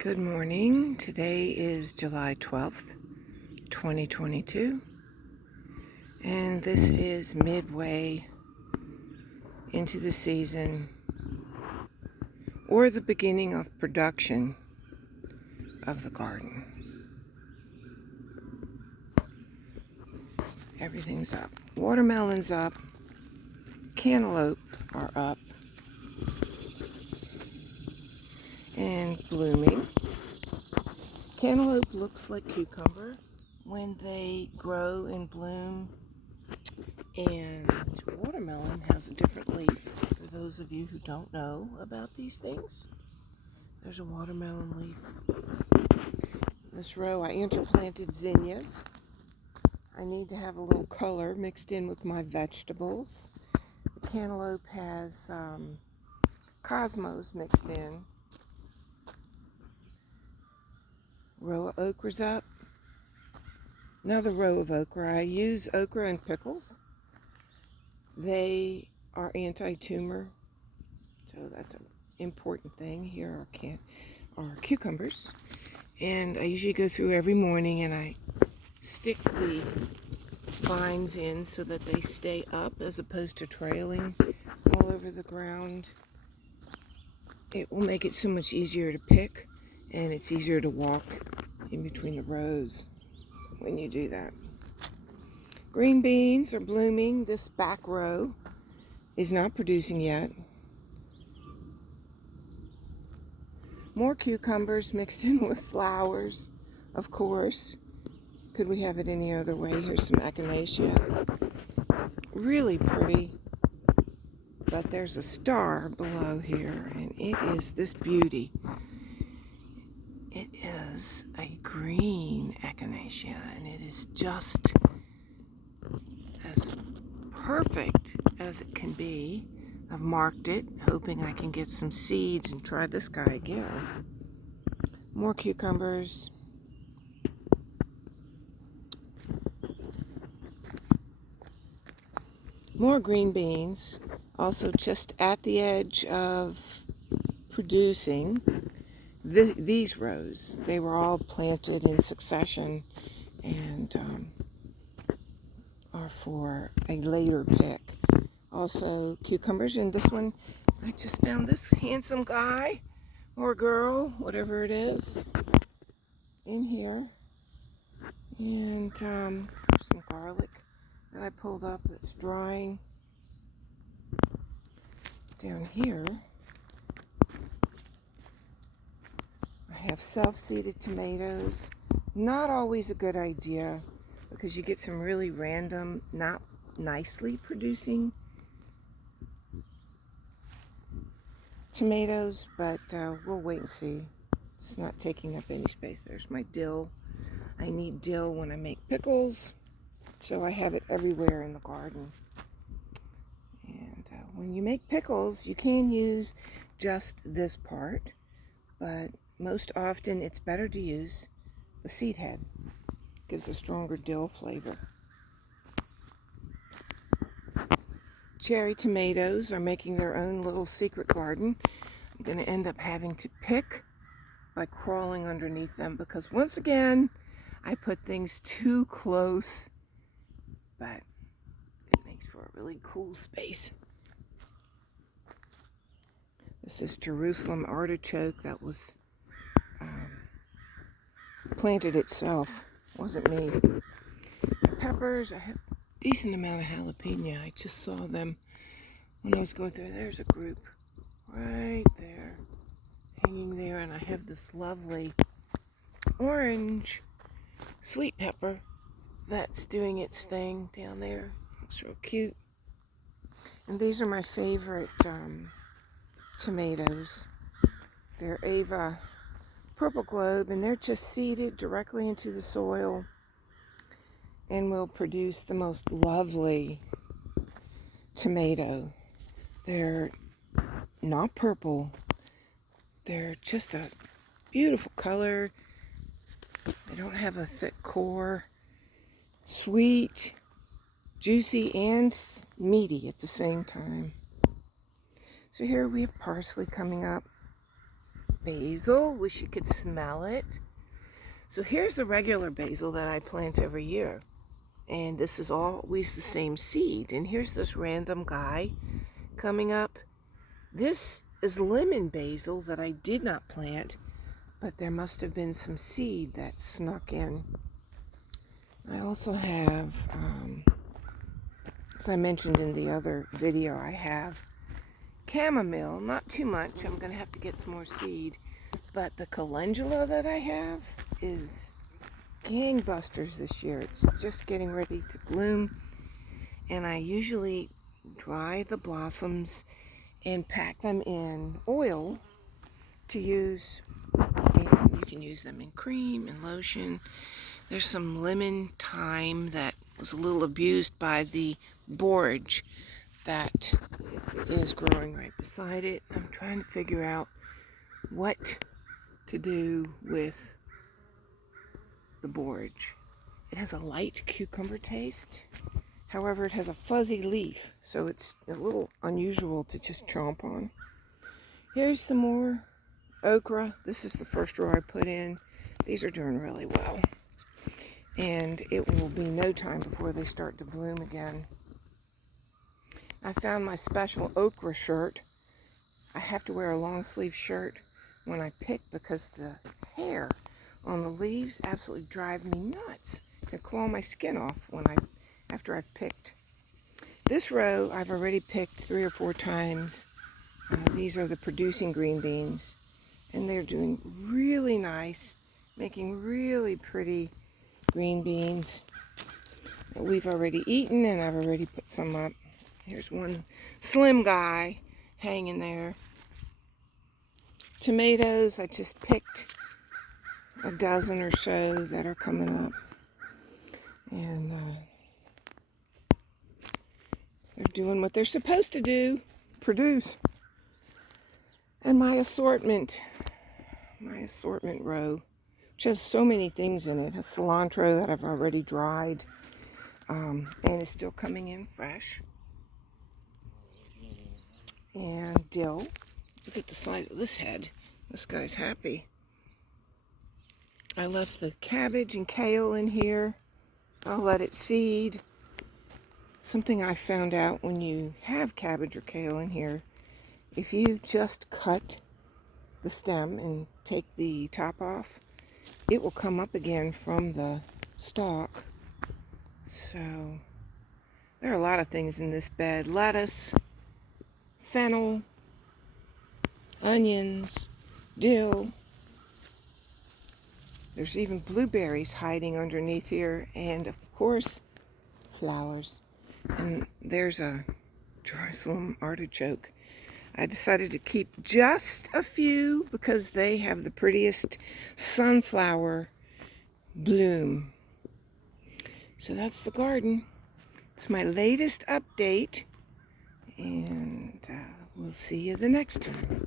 Good morning. Today is July 12th, 2022, and this is midway into the season or the beginning of production of the garden. Everything's up. Watermelon's up, cantaloupe are up and blooming. Cantaloupe looks like cucumber when they grow and bloom, and watermelon has a different leaf. For those of you who don't know about these things, there's a watermelon leaf. This row I interplanted zinnias. I need to have a little color mixed in with my vegetables. The cantaloupe has cosmos mixed in. Row of okra's up. Another row of okra. I use okra in pickles. They are anti-tumor, so that's an important thing. Here are cucumbers, and I usually go through every morning and I stick the vines in so that they stay up as opposed to trailing all over the ground. It will make it so much easier to pick, and it's easier to walk in between the rows when you do that. Green beans are blooming. This back row is not producing yet. More cucumbers mixed in with flowers, of course. Could we have it any other way? Here's some echinacea. Really pretty. But there's a star below here, and it is this beauty. It is a green echinacea, and it is just as perfect as it can be. I've marked it, hoping I can get some seeds and try this guy again. More cucumbers. More green beans, also just at the edge of producing. These rows, they were all planted in succession and are for a later pick. Also cucumbers, and this one, I just found this handsome guy or girl, whatever it is, in here. And some garlic that I pulled up that's drying. Down here, I have self-seeded tomatoes. Not always a good idea because you get some really random, not nicely producing tomatoes, but we'll wait and see. It's not taking up any space. There's my dill. I need dill when I make pickles, so I have it everywhere in the garden. And when you make pickles, you can use just this part, but most often it's better to use the seed head. It gives a stronger dill flavor. Cherry tomatoes are making their own little secret garden. I'm going to end up having to pick by crawling underneath them because once again, I put things too close, but it makes for a really cool space. This is Jerusalem artichoke that was planted itself. It wasn't me. The peppers, I have a decent amount of jalapeno. I just saw them when I was going through. There's a group right there, hanging there, and I have this lovely orange sweet pepper that's doing its thing down there. Looks real cute. And these are my favorite tomatoes. They're Ava Purple Globe, and they're just seeded directly into the soil and will produce the most lovely tomato. They're not purple. They're just a beautiful color. They don't have a thick core. Sweet, juicy, and meaty at the same time. So here we have parsley coming up. basil. Wish you could smell it. So here's the regular basil that I plant every year. And this is always the same seed. And here's this random guy coming up. This is lemon basil that I did not plant, but there must have been some seed that snuck in. I also have, as I mentioned in the other video, I have chamomile, not too much. I'm going to have to get some more seed. But the calendula that I have is gangbusters this year. It's just getting ready to bloom. And I usually dry the blossoms and pack them in oil to use. And you can use them in cream and lotion. There's some lemon thyme that was a little abused by the borage that is growing right beside it. I'm trying to figure out what to do with the borage. It has a light cucumber taste. However, it has a fuzzy leaf, so it's a little unusual to just chomp on. Here's some more okra. This is the first row I put in. These are doing really well. And it will be no time before they start to bloom again. I found my special okra shirt. I have to wear a long sleeve shirt when I pick because the hair on the leaves absolutely drive me nuts. They claw my skin off after I've picked. This row I've already picked 3 or 4 times. These are the producing green beans, and they're doing really nice, making really pretty green beans that we've already eaten, and I've already put some up. Here's one slim guy hanging there. Tomatoes, I just picked a dozen or so that are coming up, and they're doing what they're supposed to do, produce. And my assortment row, which has so many things in it. A cilantro that I've already dried, and is still coming in fresh. And dill. Look at the size of this head. This guy's happy. I left the cabbage and kale in here. I'll let it seed. Something I found out when you have cabbage or kale in here, if you just cut the stem and take the top off, it will come up again from the stalk. So there are a lot of things in this bed. Lettuce, fennel, onions, dill. There's even blueberries hiding underneath here, and of course flowers. And there's a Jerusalem artichoke. I decided to keep just a few because they have the prettiest sunflower bloom. So that's the garden. It's my latest update, and we'll see you the next time.